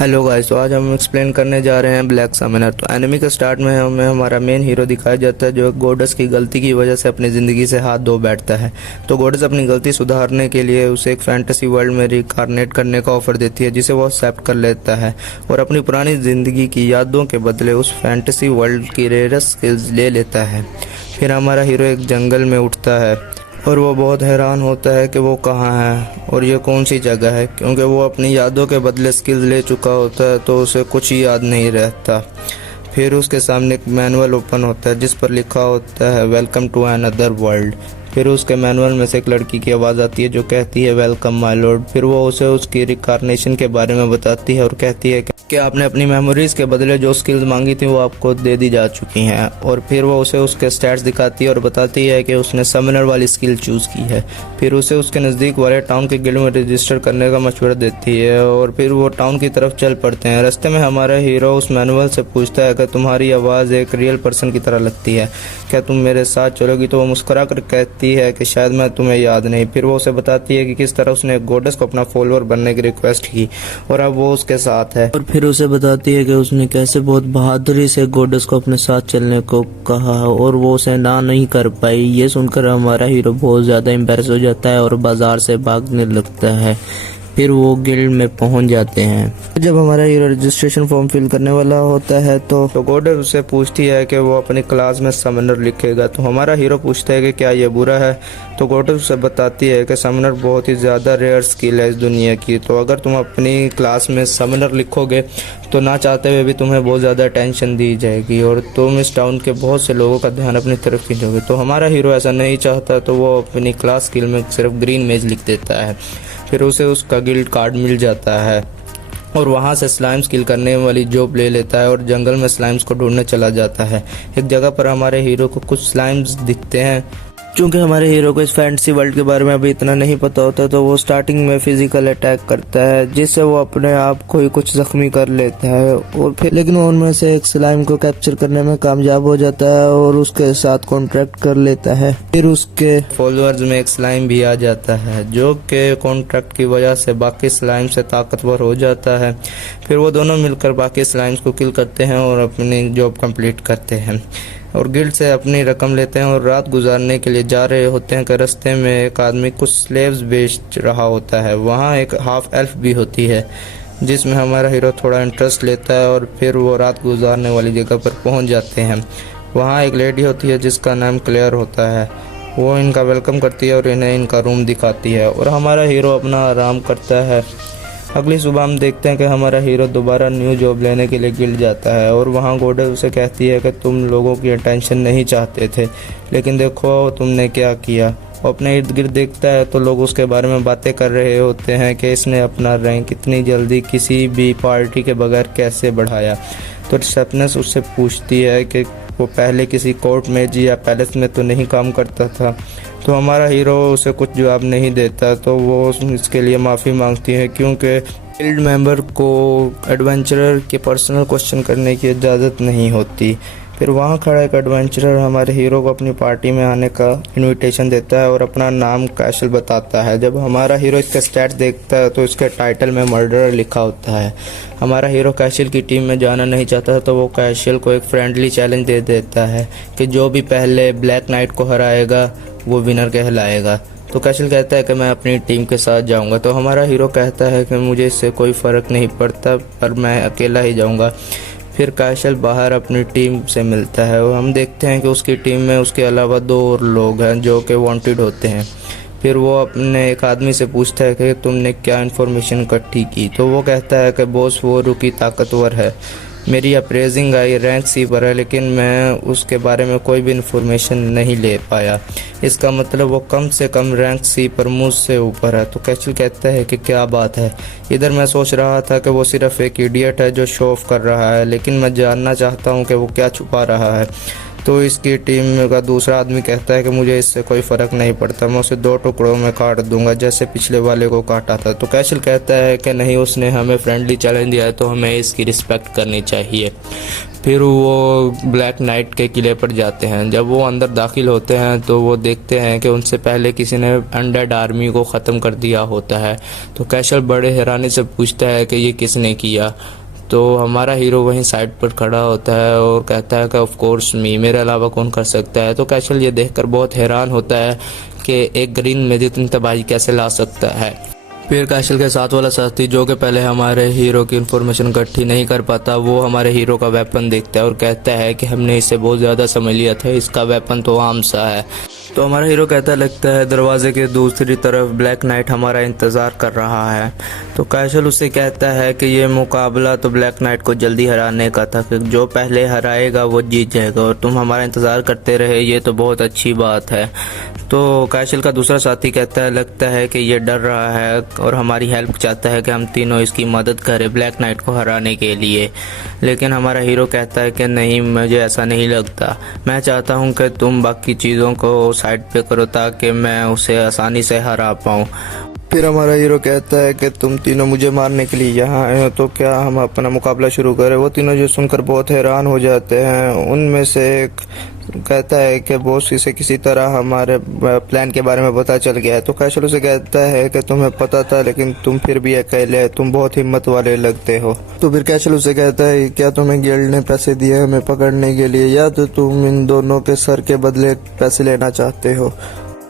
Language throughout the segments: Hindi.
हेलो गाइस, तो आज हम एक्सप्लेन करने जा रहे हैं ब्लैक समनर। तो एनिमी के स्टार्ट में हमें हमारा मेन हीरो दिखाया जाता है जो गोडस की गलती की वजह से अपनी ज़िंदगी से हाथ धो बैठता है। तो गोडस अपनी गलती सुधारने के लिए उसे एक फैंटेसी वर्ल्ड में रिकारनेट करने का ऑफर देती है, जिसे वो एक्सेप्ट कर लेता है और अपनी पुरानी ज़िंदगी की यादों के बदले उस फैंटेसी वर्ल्ड की रेयरस्ट स्किल्स ले लेता है। फिर हमारा हीरो एक जंगल में उठता है और वो बहुत हैरान होता है कि वो कहाँ है और ये कौन सी जगह है, क्योंकि वो अपनी यादों के बदले स्किल्स ले चुका होता है तो उसे कुछ ही याद नहीं रहता। फिर उसके सामने एक मैनुअल ओपन होता है जिस पर लिखा होता है वेलकम टू अनदर वर्ल्ड। फिर उसके मैनुअल में से एक लड़की की आवाज़ आती है जो कहती है वेलकम माय लॉर्ड। फिर वो उसे उसकी रिकारनेशन के बारे में बताती है और कहती है कि आपने अपनी मेमोरीज के बदले जो स्किल्स मांगी थी वो आपको दे दी जा चुकी हैं। और फिर वो उसे उसके स्टैट्स दिखाती है और बताती है कि उसने समनर वाली स्किल चूज़ की है। फिर उसे उसके नज़दीक वाले टाउन के गिल्ड में रजिस्टर करने का मशवरा देती है और फिर वो टाउन की तरफ चल पड़ते हैं। रास्ते में हमारा हीरो उस मैनुअल से पूछता है कि तुम्हारी आवाज़ एक रियल पर्सन की तरह लगती है, क्या तुम मेरे साथ चलोगी? तो वो मुस्कुरा कर कहती है कि शायद मैं तुम्हें याद नहीं। फिर वो उसे बताती है कि किस तरह उसने गोडेस को अपना फॉलोअर बनने की रिक्वेस्ट की और अब वो उसके साथ है। और फिर उसे बताती है कि उसने कैसे बहुत बहादुरी से गोडेस को अपने साथ चलने को कहा और वो उसे ना नहीं कर पाई। ये सुनकर हमारा हीरो बहुत ज़्यादा एम्बैरेस हो जाता है और बाजार से भागने लगता है। फिर वो गिल्ड में पहुंच जाते हैं। जब हमारा हीरो रजिस्ट्रेशन फॉर्म फिल करने वाला होता है तो गोडेस उससे पूछती है कि वो अपनी क्लास में समनर लिखेगा। तो हमारा हीरो पूछता है कि क्या ये बुरा है? तो गोडेस उसे बताती है कि समनर बहुत ही ज़्यादा रेयर स्किल है इस दुनिया की। तो अगर तुम अपनी क्लास में समनर लिखोगे तो ना चाहते हुए भी तुम्हें बहुत ज़्यादा टेंशन दी जाएगी और तुम इस टाउन के बहुत से लोगों का ध्यान अपनी तरफ खींचोगे। तो हमारा हीरो ऐसा नहीं चाहता, तो वो अपनी क्लास स्किल में सिर्फ ग्रीन मेज लिख देता है। फिर उसे उसका गिल्ड कार्ड मिल जाता है और वहाँ से स्लाइम्स किल करने वाली जॉब ले लेता है और जंगल में स्लाइम्स को ढूंढने चला जाता है। एक जगह पर हमारे हीरो को कुछ स्लाइम्स दिखते हैं। क्योंकि हमारे हीरो को इस फैंटेसी वर्ल्ड के बारे में अभी इतना नहीं पता होता, तो वो स्टार्टिंग में फिजिकल अटैक करता है जिससे वो अपने आप को ही कुछ जख्मी कर लेता है और फिर लेकिन वो उनमें से एक स्लाइम को कैप्चर करने में कामयाब हो जाता है और उसके साथ कॉन्ट्रैक्ट कर लेता है। फिर उसके फॉलोअर्स में एक स्लाइम भी आ जाता है जो कि कॉन्ट्रैक्ट की वजह से बाकी स्लाइम से ताकतवर हो जाता है। फिर वो दोनों मिलकर बाकी स्लाइम्स को किल करते हैं और अपनी जॉब कंप्लीट करते हैं और गिल्ड से अपनी रकम लेते हैं और रात गुजारने के लिए जा रहे होते हैं कि रास्ते में एक आदमी कुछ स्लेव्स बेच रहा होता है। वहाँ एक हाफ एल्फ भी होती है जिसमें हमारा हीरो थोड़ा इंटरेस्ट लेता है और फिर वो रात गुजारने वाली जगह पर पहुँच जाते हैं। वहाँ एक लेडी होती है जिसका नाम क्लेयर होता है। वो इनका वेलकम करती है और इन्हें इनका रूम दिखाती है और हमारा हीरो अपना आराम करता है। अगली सुबह हम देखते हैं कि हमारा हीरो दोबारा न्यू जॉब लेने के लिए गिल्ड जाता है और वहाँ गोडेस उसे कहती है कि तुम लोगों की अटेंशन नहीं चाहते थे, लेकिन देखो तुमने क्या किया। वो अपने इर्द गिर्द देखता है तो लोग उसके बारे में बातें कर रहे होते हैं कि इसने अपना रैंक इतनी जल्दी किसी भी पार्टी के बगैर कैसे बढ़ाया। तो रिसेप्शनिस्ट उससे पूछती है कि वो पहले किसी कोर्ट में या पैलेस में तो नहीं काम करता था। तो हमारा हीरो उसे कुछ जवाब नहीं देता, तो वो इसके लिए माफ़ी मांगती है क्योंकि गिल्ड मेंबर को एडवेंचरर के पर्सनल क्वेश्चन करने की इजाज़त नहीं होती। फिर वहाँ खड़ा एक एडवेंचरर हमारे हीरो को अपनी पार्टी में आने का इनविटेशन देता है और अपना नाम कैशल बताता है। जब हमारा हीरो इसका स्टैट्स देखता है तो इसके टाइटल में मर्डरर लिखा होता है। हमारा हीरो कैशल की टीम में जाना नहीं चाहता तो वो कैशल को एक फ्रेंडली चैलेंज दे देता है कि जो भी पहले ब्लैक नाइट को हराएगा वो विनर कहलाएगा। तो कैशल कहता है कि मैं अपनी टीम के साथ जाऊंगा। तो हमारा हीरो कहता है कि मुझे इससे कोई फ़र्क नहीं पड़ता, पर मैं अकेला ही जाऊंगा। फिर कैशल बाहर अपनी टीम से मिलता है और हम देखते हैं कि उसकी टीम में उसके अलावा 2 और लोग हैं जो कि वांटेड होते हैं। फिर वो अपने एक आदमी से पूछता है कि तुमने क्या इन्फॉर्मेशन इकट्ठी की। तो वो कहता है कि बॉस वो रुकी ताकतवर है, मेरी अप्रेजिंग आई रैंक सी पर है, लेकिन मैं उसके बारे में कोई भी इन्फॉर्मेशन नहीं ले पाया। इसका मतलब वो कम से कम रैंक सी पर मुझसे ऊपर है। तो कैशल कहता है कि क्या बात है, इधर मैं सोच रहा था कि वो सिर्फ एक इडियट है जो शो ऑफ कर रहा है, लेकिन मैं जानना चाहता हूँ कि वो क्या छुपा रहा है। तो इसकी टीम का दूसरा आदमी कहता है कि मुझे इससे कोई फ़र्क नहीं पड़ता, मैं उसे 2 टुकड़ों में काट दूंगा जैसे पिछले वाले को काटा था। तो कैशल कहता है कि नहीं, उसने हमें फ्रेंडली चैलेंज दिया है तो हमें इसकी रिस्पेक्ट करनी चाहिए। फिर वो ब्लैक नाइट के किले पर जाते हैं। जब वो अंदर दाखिल होते हैं तो वो देखते हैं कि उनसे पहले किसी ने अनडेड आर्मी को ख़त्म कर दिया होता है। तो कैशल बड़े हैरानी से पूछता है कि ये किसने किया। तो हमारा हीरो वहीं साइड पर खड़ा होता है और कहता है कि ऑफ कोर्स मेरे अलावा कौन कर सकता है। तो कैशल ये देखकर बहुत हैरान होता है कि एक ग्रीन में इतनी तबाही कैसे ला सकता है। फिर कैशल के साथ वाला साथी, जो कि पहले हमारे हीरो की इन्फॉर्मेशन इकट्ठी नहीं कर पाता, वो हमारे हीरो का वेपन देखता है और कहता है कि हमने इसे बहुत ज़्यादा समझ लिया था, इसका वेपन तो आम सा है। तो हमारा हीरो कहता लगता है दरवाजे के दूसरी तरफ ब्लैक नाइट हमारा इंतज़ार कर रहा है। तो कैशल उसे कहता है कि ये मुकाबला तो ब्लैक नाइट को जल्दी हराने का था, कि जो पहले हराएगा वो जीत जाएगा और तुम हमारा इंतज़ार करते रहे, ये तो बहुत अच्छी बात है। तो कैशल का दूसरा साथी कहता है लगता है कि ये डर रहा है और हमारी हेल्प चाहता है कि हम तीनों इसकी मदद करें ब्लैक नाइट को हराने के लिए। लेकिन हमारा हीरो कहता है कि नहीं, मुझे ऐसा नहीं लगता, मैं चाहता हूं कि तुम बाकी चीज़ों को साइड पे करो ताकि मैं उसे आसानी से हरा पाऊं। फिर हमारा हीरो कहता है कि तुम तीनों मुझे मारने के लिए यहाँ आए हो, तो क्या हम अपना मुकाबला शुरू करें। वो तीनों जो सुनकर बहुत हैरान हो जाते हैं। उनमें से एक कहता है कि बॉस इसे किसी तरह हमारे प्लान के बारे में पता चल गया है। तो कैशल उसे कहता है कि तुम्हें पता था लेकिन तुम फिर भी अकेले, तुम बहुत हिम्मत वाले लगते हो। तो फिर कैशल उसे कहता है क्या तुम्हें गिल्ड ने पैसे दिए हमें पकड़ने के लिए, या तो तुम इन दोनों के सर के बदले पैसे लेना चाहते हो।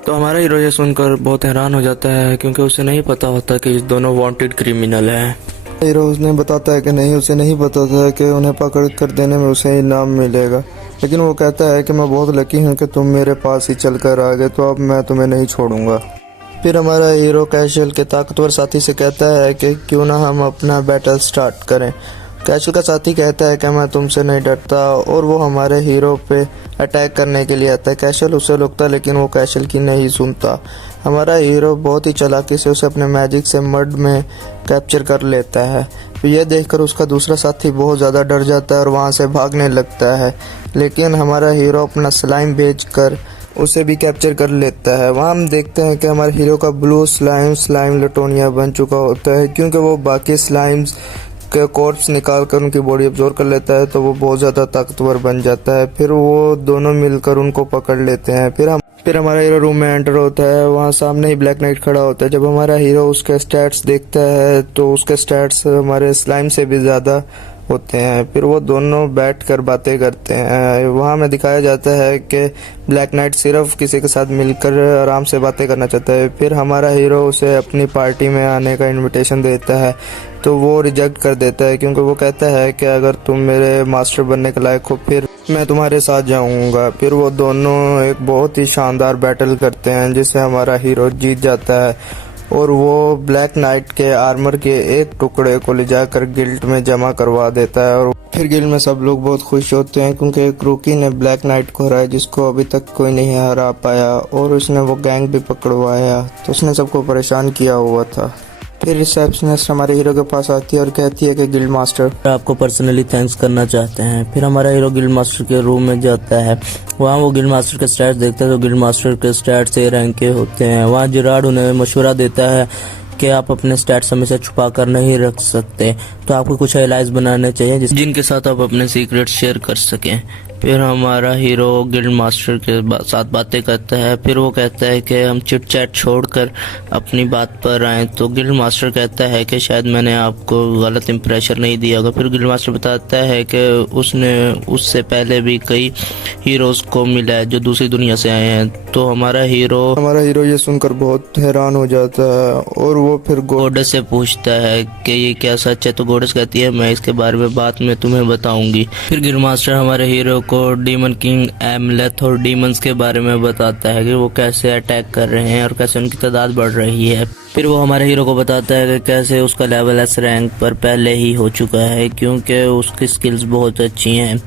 तो हमारा हीरो ये सुनकर बहुत हैरान हो जाता है क्योंकि उसे नहीं पता होता कि इस दोनों वांटेड क्रिमिनल हैं। हीरो उसने बताता है कि नहीं, उसे नहीं पता था कि उन्हें पकड़ कर देने में उसे इनाम मिलेगा। लेकिन वो कहता है कि मैं बहुत लकी हूँ कि तुम मेरे पास ही चल कर आ गए, तो अब मैं तुम्हें नहीं छोड़ूंगा। फिर हमारा हीरो कैशल के ताकतवर साथी से कहता है कि क्यों ना हम अपना बैटल स्टार्ट करें। कैशल का साथी कहता है कि मैं तुमसे नहीं डरता और वो हमारे हीरो पे अटैक करने के लिए आता है। कैशल उसे रोकता है लेकिन वो कैशल की नहीं सुनता। हमारा हीरो बहुत ही चालाकी से उसे अपने मैजिक से मड में कैप्चर कर लेता है। फिर यह देखकर उसका दूसरा साथी बहुत ज़्यादा डर जाता है और वहाँ से भागने लगता है। लेकिन हमारा हीरो अपना स्लाइम भेजकर उसे भी कैप्चर कर लेता है। वहाँ हम देखते हैं कि हमारे हीरो का ब्लू स्लाइम लटोनिया बन चुका होता है, क्योंकि वो बाकी स्लाइम्स के कॉर्प्स निकाल कर उनकी बॉडी अब्जॉर्ब कर लेता है, तो वो बहुत ज़्यादा ताकतवर बन जाता है। फिर वो दोनों मिलकर उनको पकड़ लेते हैं। फिर हमारा हीरो रूम में एंटर होता है। वहाँ सामने ही ब्लैक नाइट खड़ा होता है। जब हमारा हीरो उसके स्टैट्स देखता है तो उसके स्टैट्स हमारे स्लाइम से भी ज़्यादा होते हैं। फिर वो दोनों बैठकर बातें करते हैं। वहाँ में दिखाया जाता है कि ब्लैक नाइट सिर्फ किसी के साथ मिलकर आराम से बातें करना चाहता है। फिर हमारा हीरो उसे अपनी पार्टी में आने का इनविटेशन देता है, तो वो रिजेक्ट कर देता है क्योंकि वो कहता है कि अगर तुम मेरे मास्टर बनने के लायक हो फिर मैं तुम्हारे साथ जाऊंगा। फिर वो दोनों एक बहुत ही शानदार बैटल करते हैं जिससे हमारा हीरो जीत जाता है और वो ब्लैक नाइट के आर्मर के एक टुकड़े को ले जाकर गिल्ड में जमा करवा देता है। और फिर गिल्ड में सब लोग बहुत खुश होते हैं क्योंकि एक रूकी ने ब्लैक नाइट को हराया जिसको अभी तक कोई नहीं हरा पाया, और उसने वो गैंग भी पकड़वाया, तो उसने सबको परेशान किया हुआ था। फिर रिसेप्शनिस्ट हमारे हीरो के पास आती है और कहती है कि गिल्ड मास्टर आपको पर्सनली थैंक्स करना चाहते हैं। फिर हमारा हीरो गिल्ड मास्टर के रूम में जाता है। वहाँ वो गिल्ड मास्टर के स्टैट्स देखता है तो गिल्ड मास्टर के स्टैट्स ए रैंक के होते हैं। वहाँ जिराड उन्हें मशवरा देता है कि आप अपने स्टैट्स हमेशा छुपा कर नहीं रख सकते, तो आपको कुछ एलाइज बनाने चाहिए जिनके साथ आप अपने सीक्रेट्स शेयर कर सकें। फिर हमारा हीरो गिल्ड मास्टर के साथ बातें करता है। फिर वो कहता है कि हम चिट चैट छोड़कर अपनी बात पर आएँ। तो गिल्ड मास्टर कहता है कि शायद मैंने आपको गलत इंप्रेशन नहीं दिया होगा। फिर गिल्ड मास्टर बताता है कि उसने उससे पहले भी कई हीरोज़ को मिला है जो दूसरी दुनिया से आए हैं। तो हमारा हीरो ये सुनकर बहुत हैरान हो जाता है और वो फिर गोडेस से पूछता है कि ये क्या सच है। तो गोडेस कहती है मैं इसके बारे में बाद में तुम्हें बताऊंगी। फिर गिल्ड मास्टर हमारे हीरो को डीमन किंग एमलेथ और डीमंस के बारे में बताता है कि वो कैसे अटैक कर रहे हैं और कैसे उनकी तादाद बढ़ रही है। फिर वो हमारे हीरो को बताता है कि कैसे उसका लेवल एस रैंक पर पहले ही हो चुका है क्योंकि उसकी स्किल्स बहुत अच्छी हैं,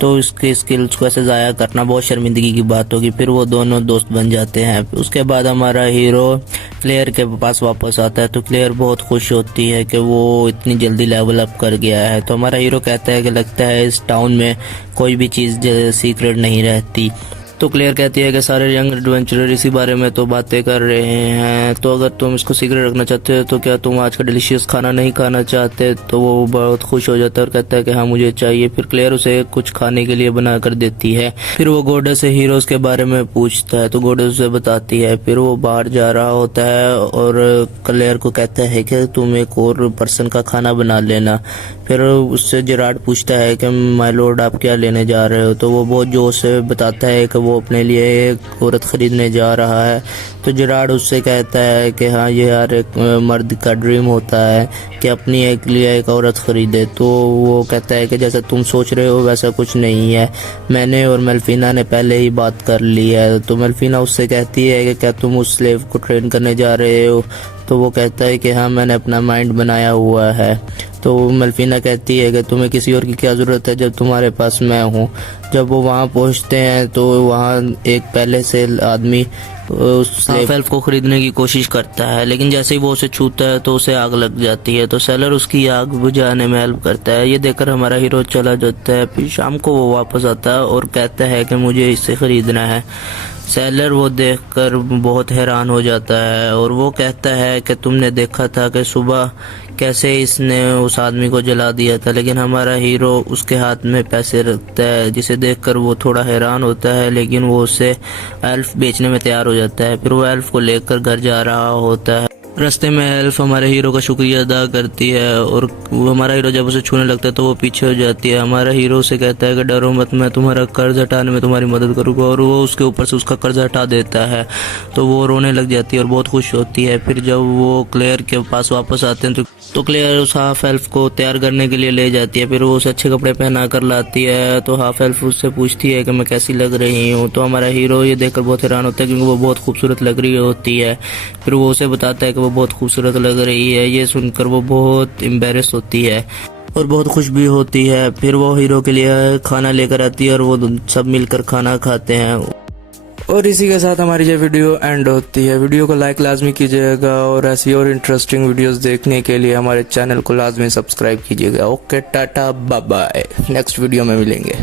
तो उसकी स्किल्स को ऐसे ज़ाया करना बहुत शर्मिंदगी की बात होगी। फिर वो दोनों दोस्त बन जाते हैं। उसके बाद हमारा हीरो क्लेयर के पास वापस आता है तो क्लेयर बहुत खुश होती है कि वो इतनी जल्दी लेवल अप कर गया है। तो हमारा हीरो कहता है कि लगता है इस टाउन में कोई भी चीज़ चीज़ सीक्रेट नहीं रहती। तो क्लेयर कहती है कि सारे यंग एडवेंचरर इसी बारे में तो बातें कर रहे हैं, तो अगर तुम इसको सीक्रेट रखना चाहते हो तो क्या तुम आज का डिलीशियस खाना नहीं खाना चाहते। तो वो बहुत खुश हो जाता है और कहता है कि हाँ मुझे चाहिए। फिर क्लेयर उसे कुछ खाने के लिए बना कर देती है। फिर वो गॉडेस से हीरोज के बारे में पूछता है तो गॉडेस उसे बताती है। फिर वो बाहर जा रहा होता है और क्लेयर को कहता है कि तुम एक और पर्सन का खाना बना लेना। फिर उससे जेरार्ड पूछता है कि माय लॉर्ड आप क्या लेने जा रहे हो। तो वो बहुत जोश से बताता है कि वो अपने लिए एक औरत खरीदने जा रहा है। तो जेरार्ड उससे कहता है कि हाँ ये यार एक मर्द का ड्रीम होता है कि अपनी एक लिए एक औरत खरीदे। तो वो कहता है कि जैसा तुम सोच रहे हो वैसा कुछ नहीं है, मैंने और मेल्फिना ने पहले ही बात कर ली है। तो मेल्फिना उससे कहती है कि क्या तुम उस स्लेव को ट्रेन करने जा रहे हो। तो वो कहता है कि हाँ मैंने अपना माइंड बनाया हुआ है। तो मेल्फिना कहती है कि तुम्हें किसी और की क्या ज़रूरत है जब तुम्हारे पास मैं हूँ। जब वो वहाँ पहुँचते हैं तो वहाँ एक पहले से आदमी उस एल्फ को खरीदने की कोशिश करता है, लेकिन जैसे ही वो उसे छूता है तो उसे आग लग जाती है। तो सेलर उसकी आग बुझाने में हेल्प करता है। ये देखकर हमारा हीरो चला जाता है। फिर शाम को वो वापस आता है और कहता है कि मुझे इसे खरीदना है। सेलर वो देखकर बहुत हैरान हो जाता है और वो कहता है कि तुमने देखा था कि सुबह कैसे इसने उस आदमी को जला दिया था। लेकिन हमारा हीरो उसके हाथ में पैसे रखता है, जिसे देखकर वो थोड़ा हैरान होता है, लेकिन वो उसे एल्फ बेचने में तैयार हो जाता है। फिर वो एल्फ को लेकर घर जा रहा होता है। रास्ते में एल्फ हमारे हीरो का शुक्रिया अदा करती है और हमारा हीरो जब उसे छूने लगता है तो वो पीछे हो जाती है। हमारा हीरो से कहता है कि डरो मत, मैं तुम्हारा कर्ज हटाने में तुम्हारी मदद करूंगा। और वो उसके ऊपर से उसका कर्ज हटा देता है। तो वो रोने लग जाती है और बहुत खुश होती है। फिर जब वो क्लेयर के पास वापस आते हैं तो क्लेयर उस हाफ एल्फ को तैयार करने के लिए ले जाती है। फिर वो उसे अच्छे कपड़े पहना कर लाती है। तो हाफ एल्फ उससे पूछती है कि मैं कैसी लग रही हूँ। तो हमारा हीरो ये देखकर बहुत हैरान होता है क्योंकि वो बहुत खूबसूरत लग रही होती है। फिर वो उसे बताता है कि वो बहुत खूबसूरत लग रही है। ये सुनकर वो बहुत एम्बेरस होती है और बहुत खुश भी होती है। फिर वो हीरो के लिए खाना लेकर आती है और वो सब मिलकर खाना खाते हैं। और इसी के साथ हमारी ये वीडियो एंड होती है। वीडियो को लाइक लाजमी कीजिएगा और ऐसी और इंटरेस्टिंग वीडियोस देखने के लिए हमारे चैनल को लाजमी सब्सक्राइब कीजिएगा। Okay tata bye bye, next video में मिलेंगे।